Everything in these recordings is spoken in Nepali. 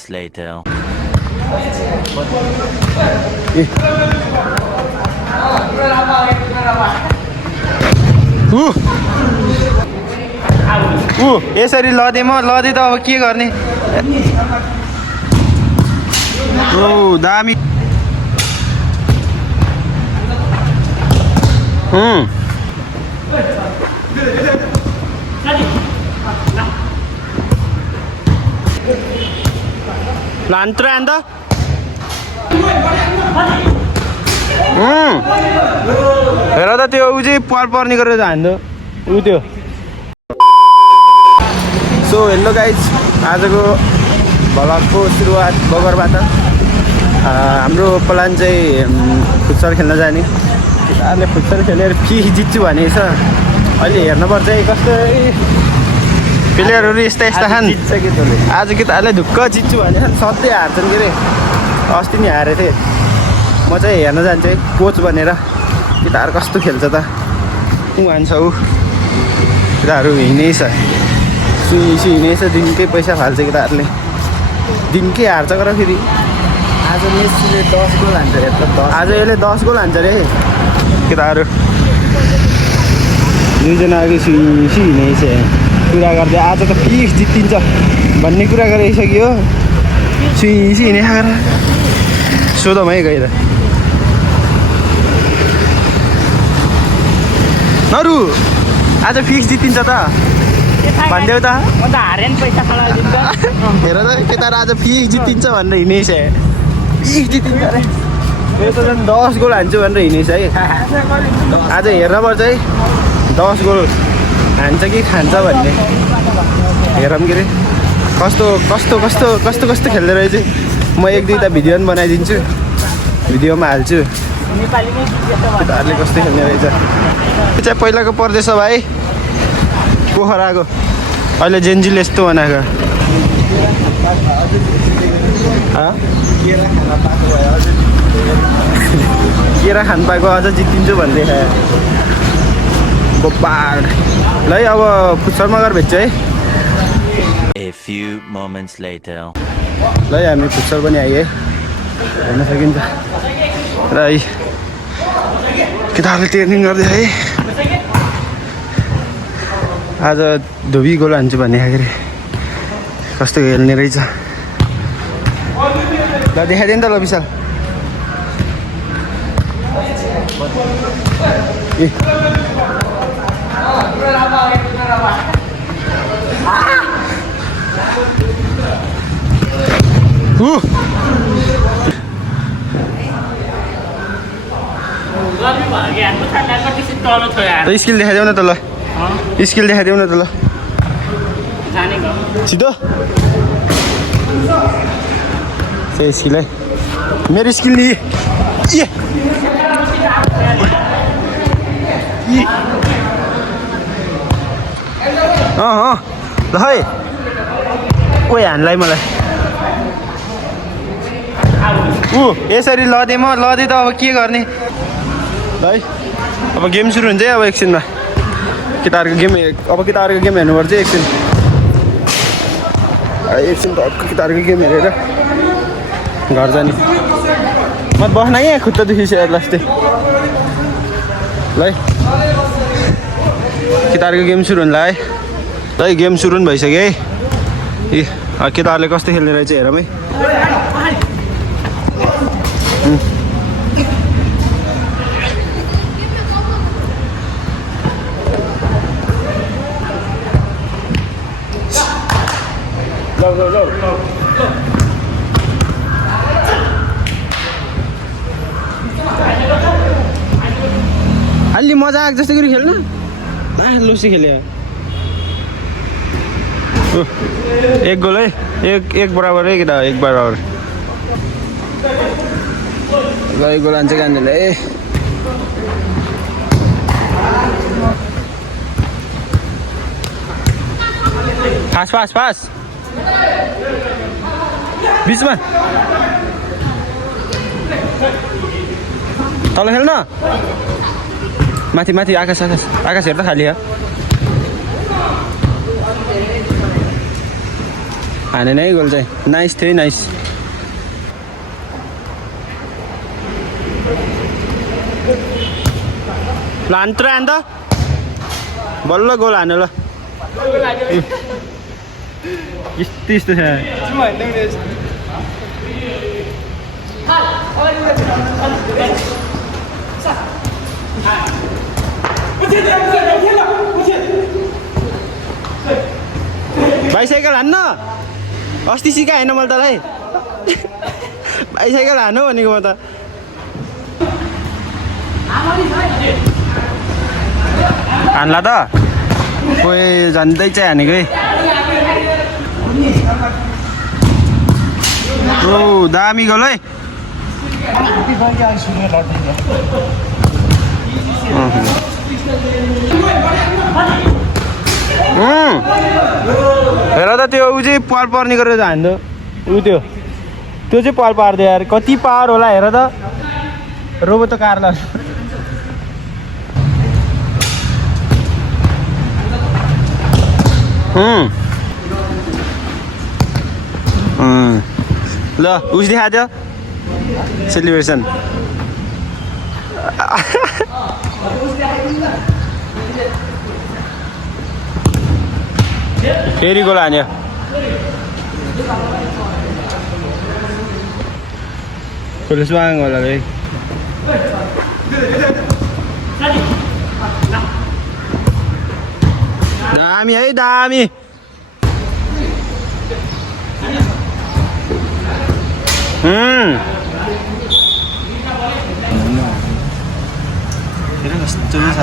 moments later. यसरी लदे म लदे त अब के गर्ने दामी लान्त्र अन्त हेर त त्यो ऊ चाहिँ पर्ने गरेर हान्दो ऊ त्यो सो हेलो गाइज आजको भ्लगको सुरुवात बगरबाट हाम्रो प्लान चाहिँ फुटसल खेल्न जाने केटाहरूले फुटसल खेलेर जित्छु भनेको छ अहिले हेर्नुपर्छ है कस्तो प्लेयरहरू यस्ता खान् आज केटाहरूले ढुक्क जित्छु भने सधैँ हार्छन् के अरे अस्ति नि हारेको थिएँ म चाहिँ हेर्न जान्छु है कोच बनेर केटाहरू कस्तो खेल्छ त ऊ हान्छ ऊ केटाहरू हिँडेछ हिँडेछ दिनकै पैसा फाल्छ केटाहरूले दिनकै हार्छ गर फेरि आज मेस्सीले 10 गोल हान्छ आज यसले 10 गोल हान्छ अरे केटाहरू दुईजना अघि हिँडेछ कुरा गर्दै आज त फिक्स जित्तिन्छ भन्ने कुरा गरिसक्यो हिँडे खाएर सोधौँ है गएर नरु आज फिक्स जित्तिन्छ त भनिदेऊ त म त हारे नि पैसा खलाइदिन्छ हेर त केटाहरू आज फिक्स जित्तिन्छ भनेर हिँडेछ फिक्स जित्तिन्छ अरे यो त झन् 10 गोल हान्छु भनेर हिँडेछ है आज हेर्नुपर्छ है 10 गोल हान्छ कि खान्छ भन्ने हेरौँ के अरे कस्तो खेल्दो रहेछ म 1-2 भिडियो पनि बनाइदिन्छु भिडियोमा हाल्छु केटाहरूले कस्तो खेल्ने रहेछ यो चाहिँ पहिलाको परदेश भाइ पोखराको अहिले जेन्जीले यस्तो बनाएको केरा खान पाएको अझ जित्तिन्छु भन्दै गोपाड ल है अब फुटसलमा गएर भेट्छु है A few moments later. ल है हामी फुटसल पनि आइए हेर्न सकिन्छ र है केटाहरूले ट्रेनिङ गर्दै है आज धोबी गोल हान्छु भन्ने खाले कस्तो खेल्ने रहेछ ल देखाइदियो नि त ल विशाल स्किल देखाइदेऊ न त ल स्किल देखाइदेऊ न त ल छिटो त्यही स्किल है मेरो स्किल नि ल है ओए हानलाई मलाई यसरी लदे म लदे त अब के गर्ने ल है अब गेम सुरु हुन्छ है अब एकछिनमा केटाहरूको गेम हेर्नुपर्छ एकछिन टक्क केटाहरूको गेम हेरेर घर जाने म बस्न यहाँ खुट्टा दुखिसक्यो लास्टै ल है केटाहरूको गेम सुरु हुन्छ है ल है गेम सुरु पनि भइसक्यो है केटाहरूले कस्तो खेल्ने रहेछ हेरौँ है अलि मजा आएको जस्तो गरी खेल्नु लुसी खेल्यो एक गोल है एक बराबर है केटा एक बराबर ल एक गोल हान्छ कान्छेले ए फास बिचमा तल खेल्न माथि आकाश हेर्दा खाली हाने नै गोल चाहिँ नाइस थियो नाइस लान्त्र अन्त बल्ल गोल हान्यो ल यस्तो यस्तो छ बाइसाइकल हान्न अस्ति सिकाएन मैले तँलाई बाइसाइकल हान्नु भनेको म त हान्ला त कोही झन्डै चाहिँ हानेको है ओ दामी गोल है हेर त त्यो ऊ चाहिँ पार पर्ने गरेर हान्थ्यो ऊ त्यो चाहिँ पार पार्दै यार कति पावर होला हेर त रोबो त कार ल ल उस देखाएको थियो सेलिब्रेसन फेरि गोल हान्यो पुलिसवाङ होला है दामी है दामी कस्तो छ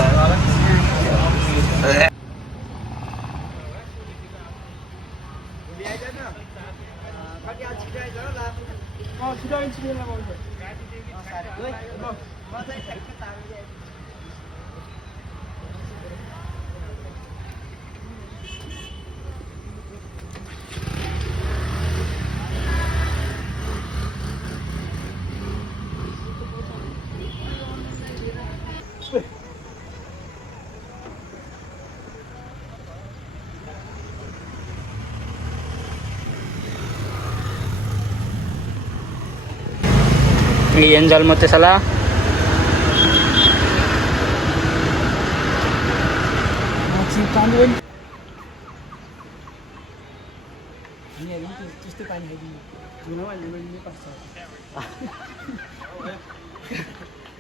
एन्जल मात्रै साला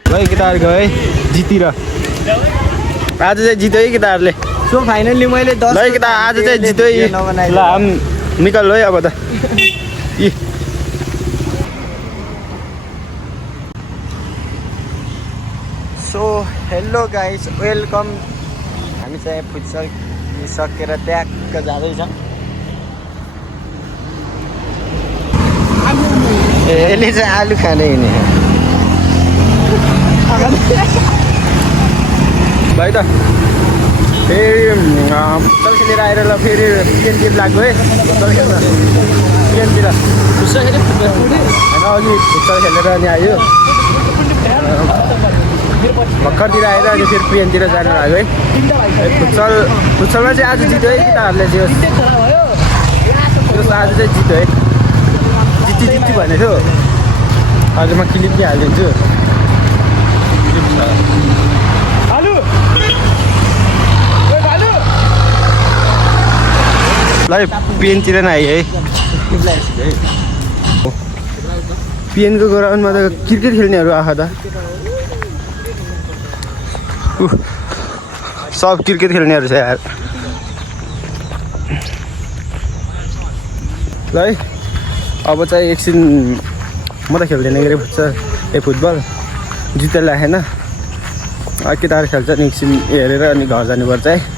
ल केटाहरू गयो है जितिर आज चाहिँ जित्यो है केटाहरूले सो फाइनल्ली मैले 10 ल केटा आज चाहिँ जित्यो है ल हाम निकाल्नु है अब त यी सो हेलो गाइस वेलकम हामी चाहिँ फुटसल सकेर ट्याक्क जाँदैछ यसले चाहिँ आलु खाने हिँड्ने भाइ त फेरि फुटसल खेलेर आएर ल फेरि पिएनतिर लाग्यो है फुटसल खेल्न पिएनतिर होइन अघि फुटसल खेलेर अनि आयो भर्खरतिर आएर अनि फेरि पिएनतिर जानु लाग्यो है फुटसलमा चाहिँ आज जित्यो है केटाहरूले त्यो आज चाहिँ जित्यो है जित्ती भनेको थियो आज म क्लिप चाहिँ हालिदिन्छु ल पिएनतिर नै आयो है पिएनको ग्राउन्डमा त क्रिकेट खेल्नेहरू आएको त सब क्रिकेट खेल्नेहरू छ यार ल है अब चाहिँ एकछिन म त खेल्दैन के अरे फुटबल जितेर राखेन केटाहरू खेल्छ नि एकछिन हेरेर अनि घर जानुपर्छ है